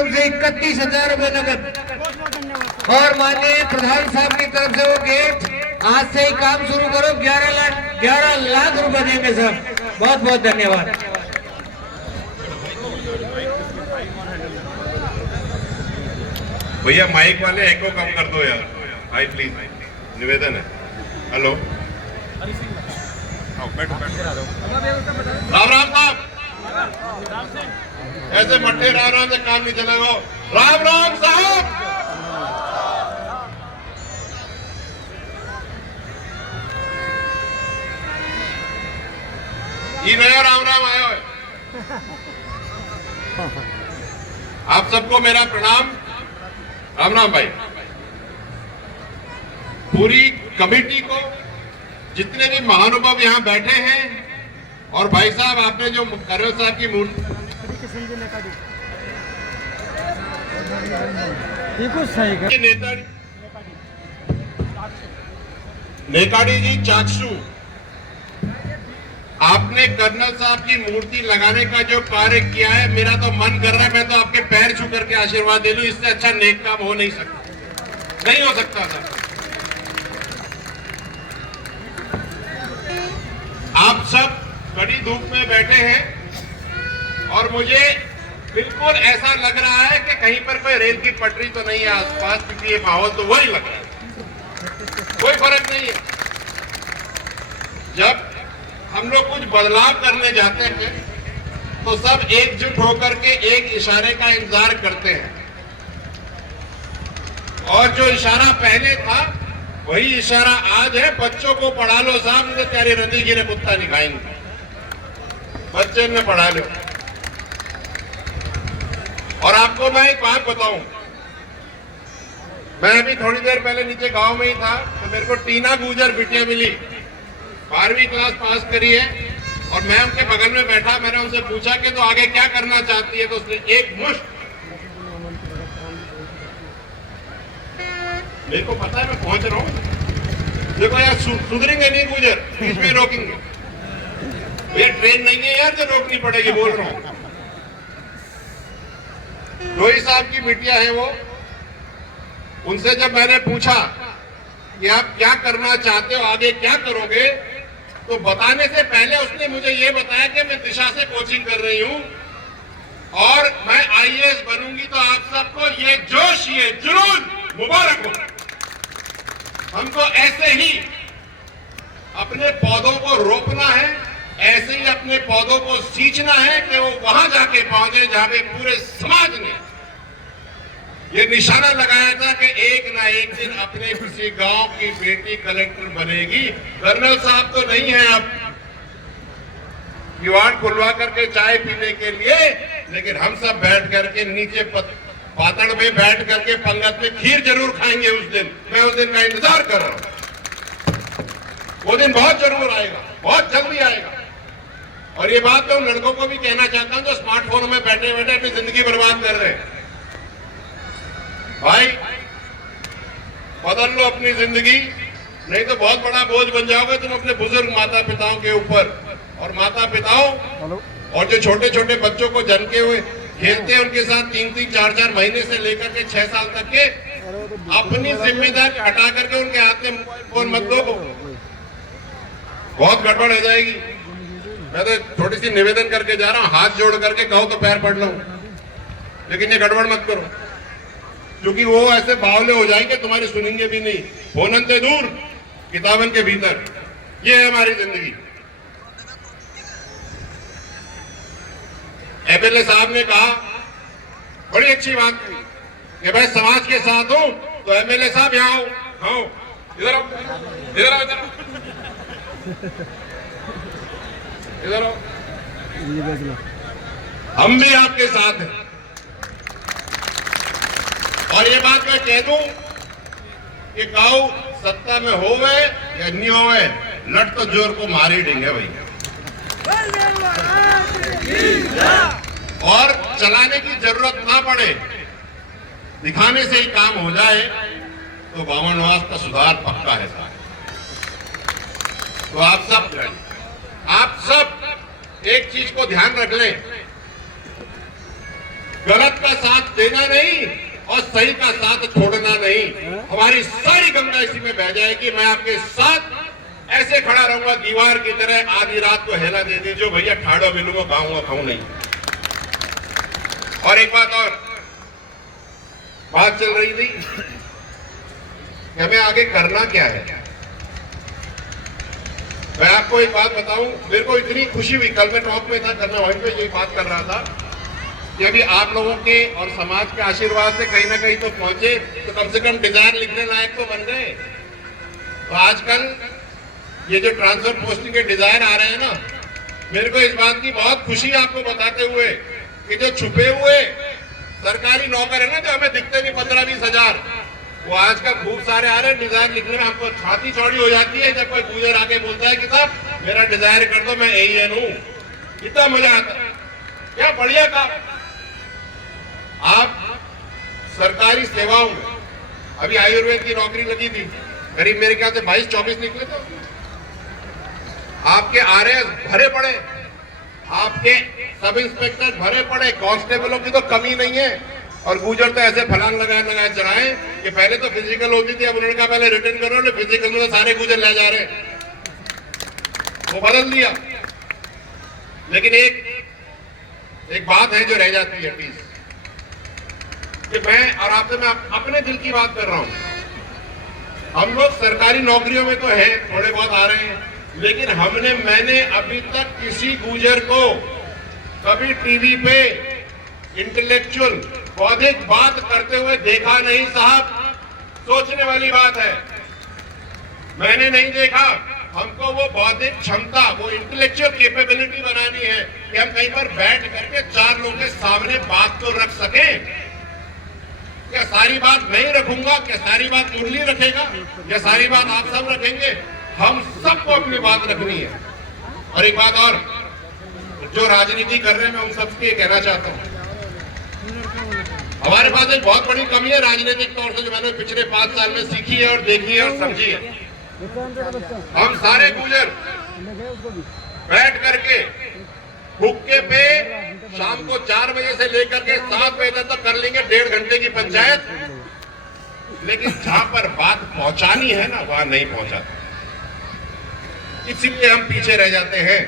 तरफ से 31,000 रुपए नगद और माननीय प्रधान साहब की तरफ से वो गेट आज से ही काम शुरू करो 11 लाख रुपए देंगे सर। बहुत बहुत धन्यवाद। भैया माइक वाले एको कम कर दो यार, भाई प्लीज, निवेदन है। हेलो, राम राम साहब, ऐसे मट्टे राम राम से काम नहीं चलेगा। राम राम साहब, ये नया राम राम आया है। आप सबको मेरा प्रणाम। राम राम भाई, पूरी कमेटी को, जितने भी महानुभाव यहाँ बैठे हैं, और भाई साहब आपने जो करो साहब की मूर्ति नेताड़ी जी चाक्षु, आपने कर्नल साहब की मूर्ति लगाने का जो कार्य किया है, मेरा तो मन कर रहा है मैं तो आपके पैर छू करके आशीर्वाद दे लूं। इससे अच्छा नेक काम हो नहीं सकता, नहीं हो सकता था। आप सब कड़ी धूप में बैठे हैं और मुझे बिल्कुल ऐसा लग रहा है कि कहीं पर कोई रेल की पटरी तो नहीं है आसपास, क्योंकि ये माहौल तो वही लग रहा है। कोई फर्क नहीं है। जब हम लोग कुछ बदलाव करने जाते हैं तो सब एकजुट होकर के एक इशारे का इंतजार करते हैं, और जो इशारा पहले था वही इशारा आज है। बच्चों को पढ़ा लो साहब, मुझे तेरी रंदी गिरे कुत्ता नहीं खाएंगे। बच्चे ने पढ़ा लो। और आपको मैं एक बात बताऊं, मैं अभी थोड़ी देर पहले नीचे गांव में ही था तो मेरे को टीना गुजर बिटिया मिली, 12वीं क्लास पास करी है, और मैं उनके बगल में बैठा। मैंने उनसे पूछा कि तो आगे क्या करना चाहती है, तो उसने एक मुश्त, मेरे को पता है मैं पहुंच रहा हूं, देखो यार सुधरेंगे नहीं गुजर, इसमें रोकेंगे भैया, ट्रेन नहीं है यार जो रोकनी पड़ेगी, बोल रहा हूं। रोहित साहब की बिटिया है वो, उनसे जब मैंने पूछा कि आप क्या करना चाहते हो, आगे क्या करोगे, तो बताने से पहले उसने मुझे ये बताया कि मैं दिशा से कोचिंग कर रही हूं और मैं आईएएस बनूंगी। तो आप सबको ये जोश, ये जुनून मुबारक हो। हमको ऐसे ही अपने पौधों को रोपना है, ऐसे ही अपने पौधों को सींचना है कि वो वहां जाके पहुंचे जहां पे पूरे समाज ने ये निशाना लगाया था कि एक ना एक दिन अपने किसी गांव की बेटी कलेक्टर बनेगी। कर्नल साहब तो नहीं है अब किवाड़ खुलवा करके चाय पीने के लिए, लेकिन हम सब बैठ करके नीचे पातड़ में बैठ करके पंगत में खीर जरूर खाएंगे उस दिन। मैं उस दिन का इंतजार कर रहा हूं। वो दिन बहुत जरूर आएगा, बहुत जल्दी आएगा। और ये बात मैं उन लड़कों को भी कहना चाहता हूं जो स्मार्टफोन में बैठे बैठे अपनी जिंदगी बर्बाद कर रहे हैं। भाई बदल लो अपनी जिंदगी, नहीं तो बहुत बड़ा बोझ बन जाओगे तुम अपने बुजुर्ग माता पिताओं के ऊपर। और माता पिताओं और जो छोटे छोटे बच्चों को जन्म के हुए खेलते हैं उनके साथ 3-3, 4-4 महीने से लेकर के 6 साल तक के, अपनी जिम्मेदारी हटा करके उनके हाथ में फोन मत दो, बहुत गड़बड़ हो जाएगी। मैं तो थोड़ी सी निवेदन करके जा रहा हूं, हाथ जोड़ करके कहो तो पैर पड़ लो, लेकिन ये गड़बड़ मत करो, क्योंकि वो ऐसे बावले हो जाएंगे तुम्हारी सुनेंगे भी नहीं। होनंते दूर किताबन के भीतर, ये है हमारी जिंदगी। एमएलए साहब ने कहा, बड़ी अच्छी बात की कि भाई समाज के साथ हूं, तो एमएलए साहब यहाँ आओ, इधर आओ, इधर आओ, इधर आओ, इधर आओ, हम भी आपके साथ हैं। और ये बात मैं कह दूं कि गाँव सत्ता में होवे या नहीं होवे, लट तो जोर को मारी देंगे भैया। और चलाने की जरूरत ना पड़े, दिखाने से ही काम हो जाए, तो बामनवास का सुधार पक्का है साहब। तो आप सब एक चीज को ध्यान रख लें, गलत का साथ देना नहीं और सही का साथ छोड़ना नहीं। हमारी सारी गंगा इसी में बह जाएगी। मैं आपके साथ ऐसे खड़ा रहूंगा दीवार की तरह, आधी रात को हेला दे दीजिए भैया, ठाड़ो मिलूंगा, खाऊंगा खाऊं नहीं। और एक बात और, बात चल रही थी कि हमें आगे करना क्या है। मैं आपको एक बात बताऊं, मेरे को इतनी खुशी हुई, कल मैं टॉप में था, कल मैं वहीं पे यही बात कर रहा था कि अभी आप लोगों के और समाज के आशीर्वाद से कहीं ना कहीं तो पहुंचे, तो कम से कम डिजाइन लिखने लायक तो बन गए। तो आजकल ये जो ट्रांसफर पोस्टिंग के डिजाइन आ रहे हैं ना, मेरे को इस बात की बहुत खुशी आपको बताते हुए कि जो छुपे हुए सरकारी नौकर है ना, जो हमें दिखते नहीं 15-20 हजार, वो आजकल खूब सारे आ रहे हैं। डिजाइन लिखने में हमको छाती चौड़ी हो जाती है जब कोई गुजर आके बोलता है कि साहब मेरा डिजाइन कर दो, मैं एएन हूं। इतना मजा आता है, क्या बढ़िया काम। आप सरकारी सेवाओं में, अभी आयुर्वेद की नौकरी लगी थी, करीब मेरे ख्याल से 22-24 निकले थे। आपके आरएएस भरे पड़े, आपके सब इंस्पेक्टर भरे पड़े, कांस्टेबलों की तो कमी नहीं है। और गुजर तो ऐसे फलांग लगाए चढ़ाए कि पहले तो फिजिकल होती थी, अब उन्होंने कहा पहले रिटर्न करो, फिजिकल में तो सारे गुजर ले जा रहे, वो बदल दिया। लेकिन एक बात है जो रह जाती है प्लीज, कि मैं और आपसे मैं अपने दिल की बात कर रहा हूं। हम लोग सरकारी नौकरियों में तो है, थोड़े बहुत आ रहे हैं, लेकिन मैंने अभी तक किसी गुजर को कभी टीवी पे इंटेलेक्चुअल बौद्धिक बात करते हुए देखा नहीं साहब। सोचने वाली बात है, मैंने नहीं देखा। हमको वो बौद्धिक क्षमता, वो इंटेलेक्चुअल कैपेबिलिटी बनानी है कि हम कहीं पर बैठ करके 4 लोगों के सामने बात तो रख सकें। क्या सारी बात मैं ही रखूंगा? क्या सारी बात मुरली रखेगा? क्या सारी बात आप सब रखेंगे? हम सबको अपनी बात रखनी है। और एक बात और, जो राजनीति कर रहे हैं मैं उन सबके कहना चाहता हूं, हमारे पास एक बहुत बड़ी कमी है राजनीतिक तौर से, जो मैंने पिछले 5 साल में सीखी है और देखी है और समझी है। हम सारे गुजर बैठ करके हुक्के पे शाम को 4 बजे से लेकर के 7 बजे तक कर लेंगे 1.5 घंटे की पंचायत, लेकिन जहां पर बात पहुंचानी है ना, वहां नहीं पहुंचाते, इसीलिए हम पीछे रह जाते हैं।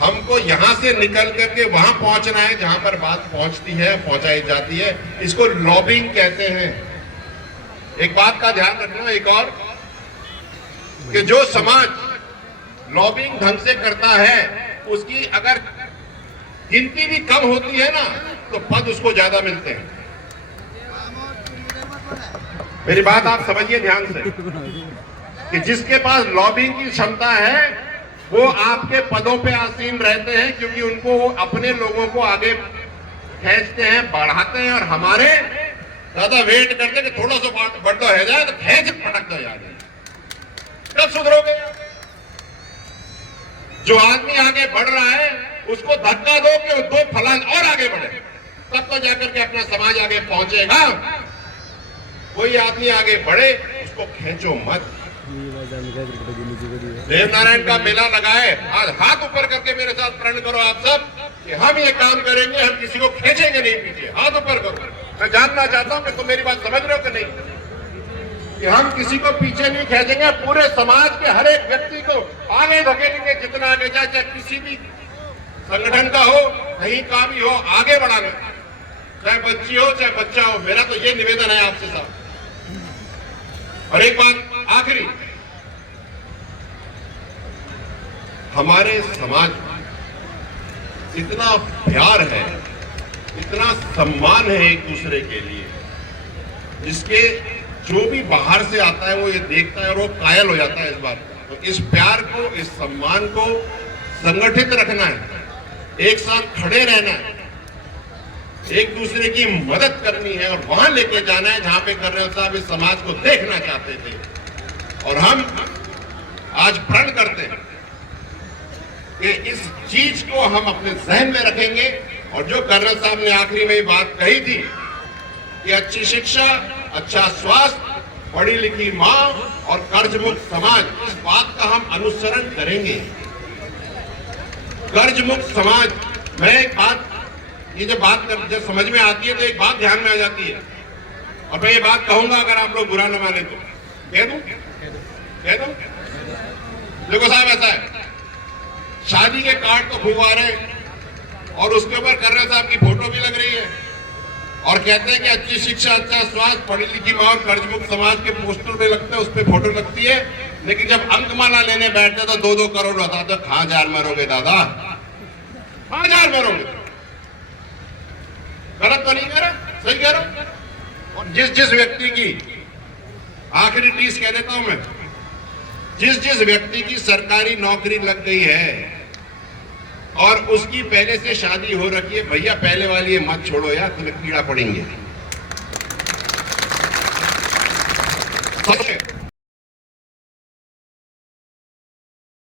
हमको यहां से निकल करके वहां पहुंचना है जहां पर बात पहुंचती है, पहुंचाई जाती है। इसको लॉबिंग कहते हैं। एक बात का ध्यान रखना एक और, कि जो समाज लॉबिंग ढंग से करता है, उसकी अगर गिनती भी कम होती है ना, तो पद उसको ज्यादा मिलते हैं। मेरी बात आप समझिए ध्यान से, कि जिसके पास लॉबिंग की क्षमता है वो आपके पदों पे आसीन रहते हैं, क्योंकि उनको वो अपने लोगों को आगे खींचते हैं, बढ़ाते हैं। और हमारे ज्यादा वेट करते कि थोड़ा सा बढ़ता है जाए तो खींच पटक दो यार, कब सुधरोगे? जो आदमी आगे बढ़ रहा है उसको धक्का दो कि 2 फलांग और आगे बढ़े, तब तो जाकर के अपना समाज आगे पहुंचेगा। कोई आदमी आगे बढ़े, उसको खींचो मत। देवनारायण का मेला लगाए, आज हाथ ऊपर करके मेरे साथ प्रण करो आप सब कि हम ये काम करेंगे, हम किसी को खींचेंगे नहीं पीछे। हाथ ऊपर करो। मैं जानना चाहता हूं कि तुम मेरी बात समझ रहे हो कि नहीं, कि हम किसी को पीछे नहीं खींचेंगे, पूरे समाज के हर एक व्यक्ति को आगे धकेलेंगे, जितना आगे जाए, चाहे किसी भी संगठन का हो, कहीं का भी हो, आगे बढ़ाना, चाहे बच्ची हो चाहे बच्चा हो। मेरा तो ये निवेदन है आपसे साहब। और एक बात आखिरी, हमारे समाज में इतना प्यार है, इतना सम्मान है एक दूसरे के लिए, जिसके जो भी बाहर से आता है वो ये देखता है और वो कायल हो जाता है इस बात का। तो इस प्यार को, इस सम्मान को संगठित रखना है, एक साथ खड़े रहना है, एक दूसरे की मदद करनी है और वहां लेके जाना है जहां पे कर रहे हो साहब इस समाज को देखना चाहते थे। और हम आज प्रण करते हैं कि इस चीज को हम अपने जहन में रखेंगे। और जो कर्नल साहब ने आखिरी में बात कही थी कि अच्छी शिक्षा, अच्छा स्वास्थ्य, पढ़ी लिखी मां और कर्ज मुक्त समाज, इस बात का हम अनुसरण करेंगे। कर्ज मुक्त समाज, मैं एक बात ये जब समझ में आती है तो एक बात ध्यान में आ जाती है, और मैं ये बात कहूंगा, अगर आप लोग बुरा न माने तो कह दूं। देखो साहब, ऐसा है, शादी के कार्ड तो खूब आ रहे हैं और उसके ऊपर कर रहे साहब की फोटो भी लग रही है और कहते हैं कि अच्छी शिक्षा, अच्छा स्वास्थ्य, पढ़ी लिखी माँ और कर्ज मुक्त समाज के पोस्टर में लगते हैं, उस पर फोटो लगती है। लेकिन जब अंकमाला लेने बैठते तो 2-2 करोड़ बताते, तो कहां जार मरोगे दादा, कहां जार मरोगे? गलत तो नहीं कह रहा, सही कह रहा हूं। और जिस व्यक्ति की, आखिरी टीस कह देता हूं मैं, जिस व्यक्ति की सरकारी नौकरी लग गई है और उसकी पहले से शादी हो रखी है, भैया पहले वाली ये मत छोड़ो यार, तुम्हें कीड़ा पड़ेंगे।